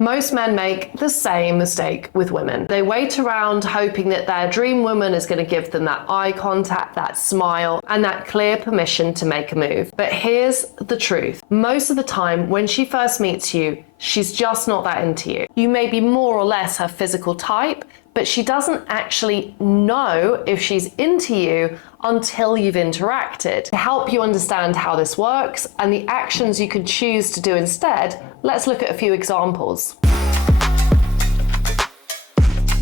Most men make the same mistake with women. They wait around hoping that their dream woman is going to give them that eye contact, that smile, and that clear permission to make a move. But here's the truth. Most of the time, when she first meets you, she's just not that into you. You may be more or less her physical type, but she doesn't actually know if she's into you until you've interacted. To help you understand how this works and the actions you could choose to do instead, let's look at a few examples.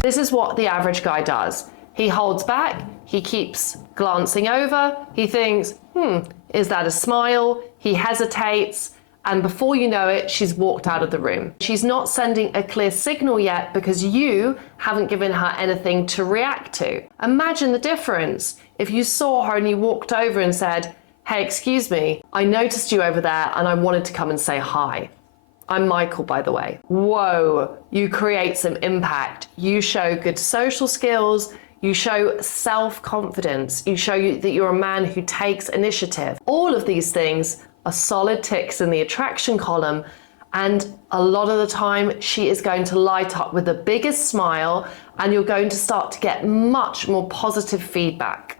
This is what the average guy does. He holds back, he keeps glancing over, he thinks, is that a smile? He hesitates, and before you know it, she's walked out of the room. She's not sending a clear signal yet because you haven't given her anything to react to. Imagine the difference if you saw her and you walked over and said, hey, excuse me, I noticed you over there and I wanted to come and say hi. I'm Michael, by the way. Whoa, you create some impact. You show good social skills, you show self-confidence, you show that you're a man who takes initiative. All of these things are solid ticks in the attraction column, and a lot of the time she is going to light up with the biggest smile, and you're going to start to get much more positive feedback.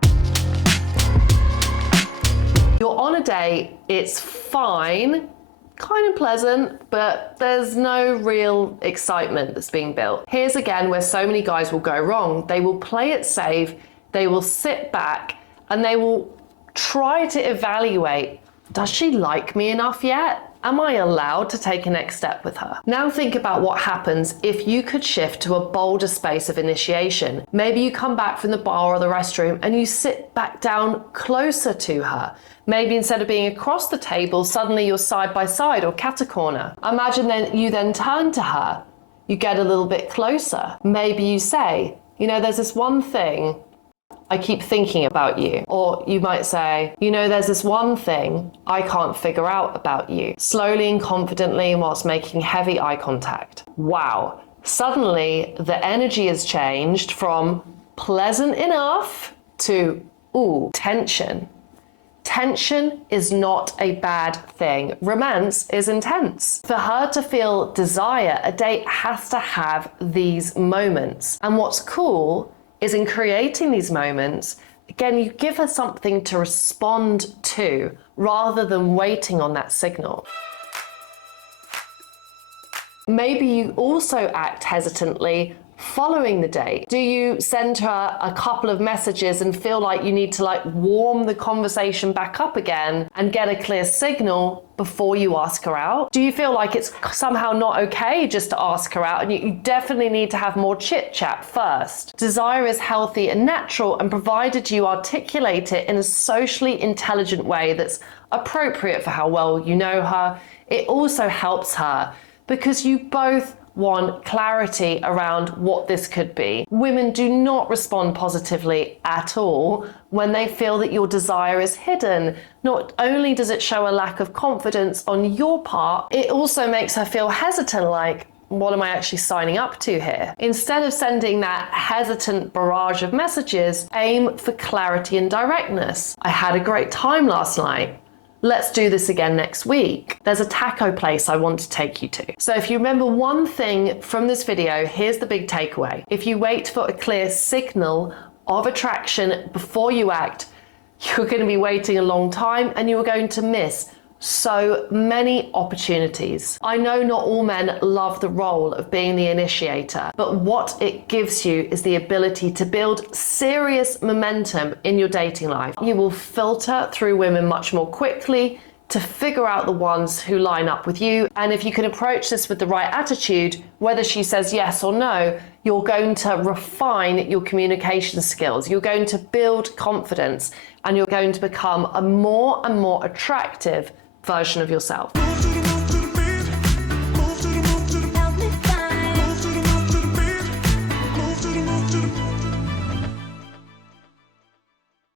You're on a date, it's fine, kind of pleasant, but there's no real excitement that's being built. Here's again where so many guys will go wrong. They will play it safe, they will sit back, and they will try to evaluate, does she like me enough yet? Am I allowed to take a next step with her? Now think about what happens if you could shift to a bolder space of initiation. Maybe you come back from the bar or the restroom and you sit back down closer to her. Maybe instead of being across the table, suddenly you're side by side or cat-a-corner. Imagine then you then turn to her. You get a little bit closer. Maybe you say, you know, there's this one thing I keep thinking about you. Or you might say, you know, there's this one thing I can't figure out about you. Slowly and confidently whilst making heavy eye contact. Wow. Suddenly the energy has changed from pleasant enough to, ooh, tension. Tension is not a bad thing. Romance is intense. For her to feel desire, a date has to have these moments. And what's cool is in creating these moments, again, you give her something to respond to rather than waiting on that signal. Maybe you also act hesitantly following the date. Do you send her a couple of messages and feel like you need to warm the conversation back up again and get a clear signal before you ask her out? Do you feel like it's somehow not okay just to ask her out and you definitely need to have more chit chat first? Desire is healthy and natural, and provided you articulate it in a socially intelligent way that's appropriate for how well you know her, it also helps her because you both want clarity around what this could be. Women do not respond positively at all when they feel that your desire is hidden. Not only does it show a lack of confidence on your part, it also makes her feel hesitant, like, what am I actually signing up to here? Instead of sending that hesitant barrage of messages, aim for clarity and directness. I had a great time last night. Let's do this again next week. There's a taco place I want to take you to. So if you remember one thing from this video, here's the big takeaway. If you wait for a clear signal of attraction before you act, you're going to be waiting a long time and you are going to miss so many opportunities. I know not all men love the role of being the initiator, but what it gives you is the ability to build serious momentum in your dating life. You will filter through women much more quickly to figure out the ones who line up with you. And if you can approach this with the right attitude, whether she says yes or no, you're going to refine your communication skills. You're going to build confidence and you're going to become a more and more attractive version of yourself.